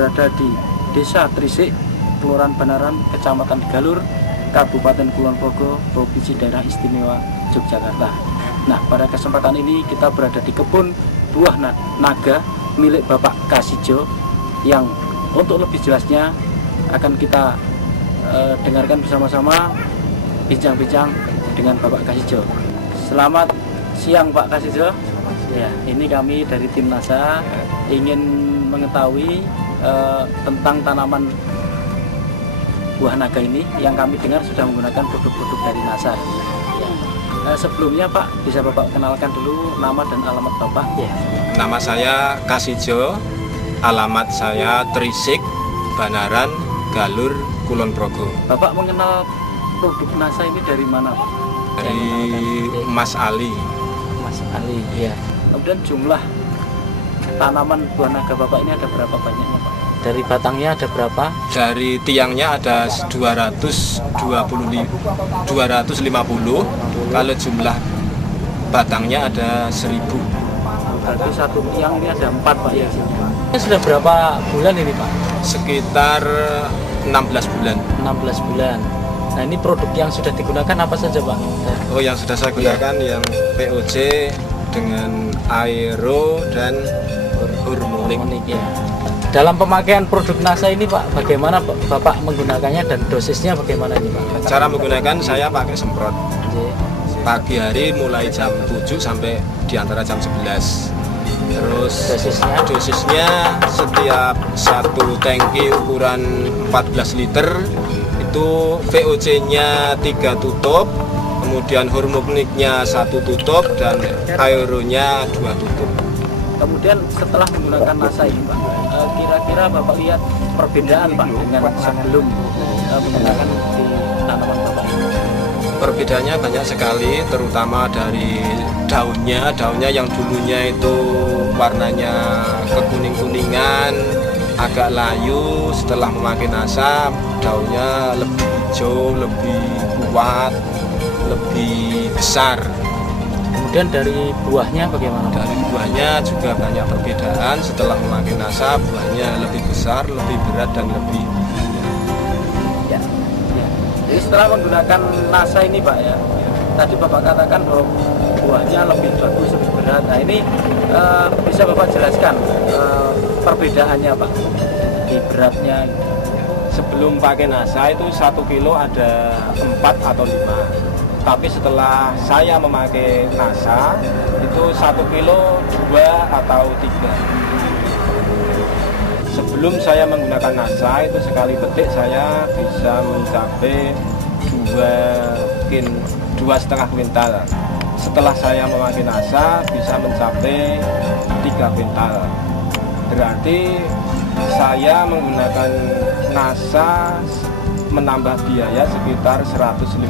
berada di Desa Trisik, Kelurahan Banaran, Kecamatan Galur, Kabupaten Kulon Progo, Provinsi Daerah Istimewa Yogyakarta. Nah, pada kesempatan ini kita berada di kebun buah naga milik Bapak Kasijo, yang untuk lebih jelasnya akan kita dengarkan bersama-sama bincang-bincang dengan Bapak Kasijo. Selamat siang Pak Kasijo. Ya, ini kami dari tim NASA ingin mengetahui tentang tanaman buah naga ini yang kami dengar sudah menggunakan produk-produk dari NASA. Ya. Sebelumnya Pak, bisa Bapak kenalkan dulu nama dan alamat Bapak? Ya. Nama saya Kasijo, alamat saya Trisik, Banaran, Galur, Kulon Progo. Bapak mengenal produk NASA ini dari mana Pak? Dari Mas Ali. Mas Ali, ya. Kemudian jumlah tanaman buah naga Bapak ini ada berapa banyaknya Pak? Dari batangnya ada berapa? Dari tiangnya ada 250. Kalau jumlah batangnya ada 1000. Berarti satu tiang ini ada 4 Pak ya? Ini sudah berapa bulan ini Pak? Sekitar 16 bulan. 16 bulan. Nah, ini produk yang sudah digunakan apa saja Pak? Oh, yang sudah saya gunakan yang POC dengan Aero dan Hormonik. Ya. Dalam pemakaian produk NASA ini Pak, bagaimana Bapak menggunakannya dan dosisnya bagaimana ini Pak? Cara menggunakan saya pakai semprot. Ya. Pagi hari mulai jam 7 sampai di antara jam 11. Terus dosisnya setiap satu tangki ukuran 14 liter itu VOC-nya 3 tutup, kemudian hormoniknya 1 tutup dan aeronya 2 tutup. Kemudian setelah menggunakan NASA ini Pak, kira-kira Bapak lihat perbedaan Pak dengan sebelum menggunakan di tanaman Bapak ini? Perbedaannya banyak sekali, terutama dari daunnya yang dulunya itu warnanya kekuning-kuningan, agak layu. Setelah memakai NASA, daunnya lebih hijau, lebih kuat, lebih besar. Kemudian dari buahnya bagaimana? Dari buahnya juga banyak perbedaan. Setelah memakai NASA, buahnya lebih besar, lebih berat dan lebih. Ya. Jadi setelah menggunakan NASA ini Pak ya, tadi Bapak katakan bahwa buahnya lebih bagus, lebih berat. Nah ini bisa Bapak jelaskan perbedaannya Pak di beratnya? Sebelum pakai NASA itu 1 kilo ada 4 atau 5. Tapi setelah saya memakai NASA itu 1 kilo 2 atau 3. Sebelum saya menggunakan NASA itu sekali petik saya bisa mencapai 2,5 kuintal. Setelah saya memakai NASA bisa mencapai 3 kuintal. Berarti saya menggunakan NASA menambah biaya sekitar 150.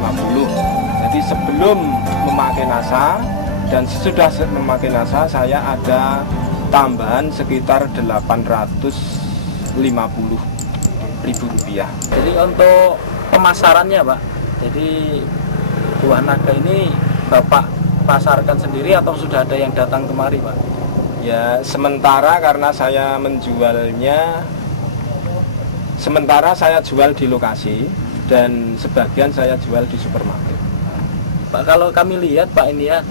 Jadi sebelum memakai NASA dan sesudah memakai NASA saya ada tambahan sekitar 850.000 rupiah. Jadi untuk pemasarannya Pak, jadi buah naga ini Bapak pasarkan sendiri atau sudah ada yang datang kemari Pak? Ya sementara karena saya menjualnya, sementara saya jual di lokasi dan sebagian saya jual di supermarket. Pak, kalau kami lihat Pak ini ya,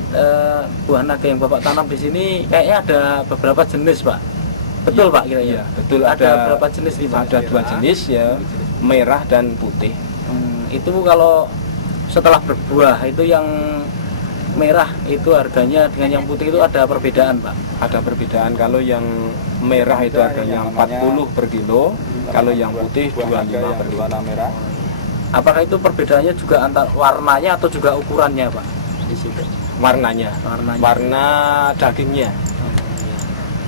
buah naga yang Bapak tanam di sini kayaknya ada beberapa jenis Pak. Betul ya, Pak kira-kira? Iya, betul. Ada berapa jenis nih Pak? Ada 2 jenis ya, merah dan putih. Itu kalau setelah berbuah itu yang merah itu harganya dengan yang putih itu ada perbedaan Pak? Ada perbedaan, kalau yang merah itu harganya 40 per kilo, kalau yang putih 25 per kilo. Apakah itu perbedaannya juga antar warnanya atau juga ukurannya Pak? Di situ. Warna dagingnya.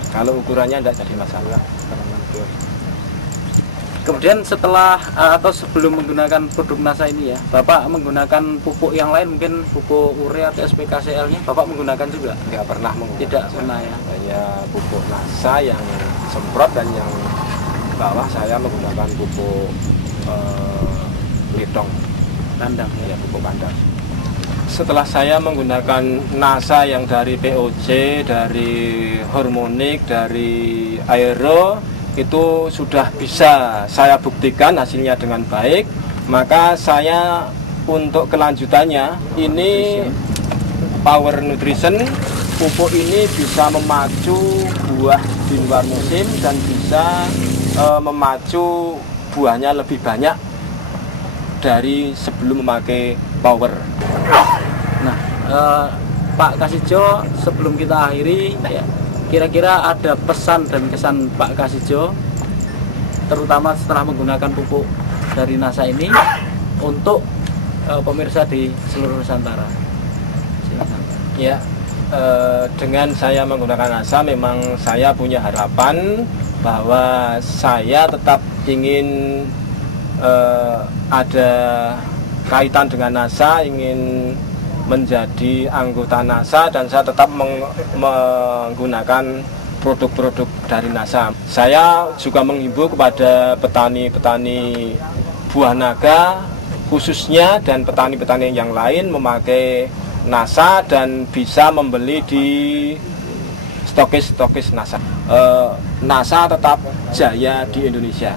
Kalau ukurannya tidak jadi masalah. Kemudian setelah atau sebelum menggunakan produk NASA ini ya, Bapak menggunakan pupuk yang lain, mungkin pupuk urea atau SPKCL-nya Bapak menggunakan juga? Tidak pernah menggunakan. Tidak pernah ya. Hanya pupuk NASA yang semprot dan yang bawah saya menggunakan pupuk litong kandang ya, pupuk kandang. Setelah saya menggunakan NASA yang dari POC, dari Hormonik, dari Aero, itu sudah bisa saya buktikan hasilnya dengan baik, maka saya untuk kelanjutannya ini Power Nutrition, pupuk ini bisa memacu buah di luar musim dan bisa memacu buahnya lebih banyak dari sebelum memakai Power. Nah, Pak Kasijo, sebelum kita akhiri, ya, kira-kira ada pesan dan kesan Pak Kasijo, terutama setelah menggunakan pupuk dari NASA ini untuk pemirsa di seluruh Nusantara. Silakan. Ya, dengan saya menggunakan NASA, memang saya punya harapan bahwa saya tetap ingin ada kaitan dengan NASA, ingin menjadi anggota NASA, dan saya tetap menggunakan produk-produk dari NASA. Saya juga menghimbau kepada petani-petani buah naga khususnya dan petani-petani yang lain memakai NASA dan bisa membeli di stokis-stokis NASA. NASA tetap jaya di Indonesia.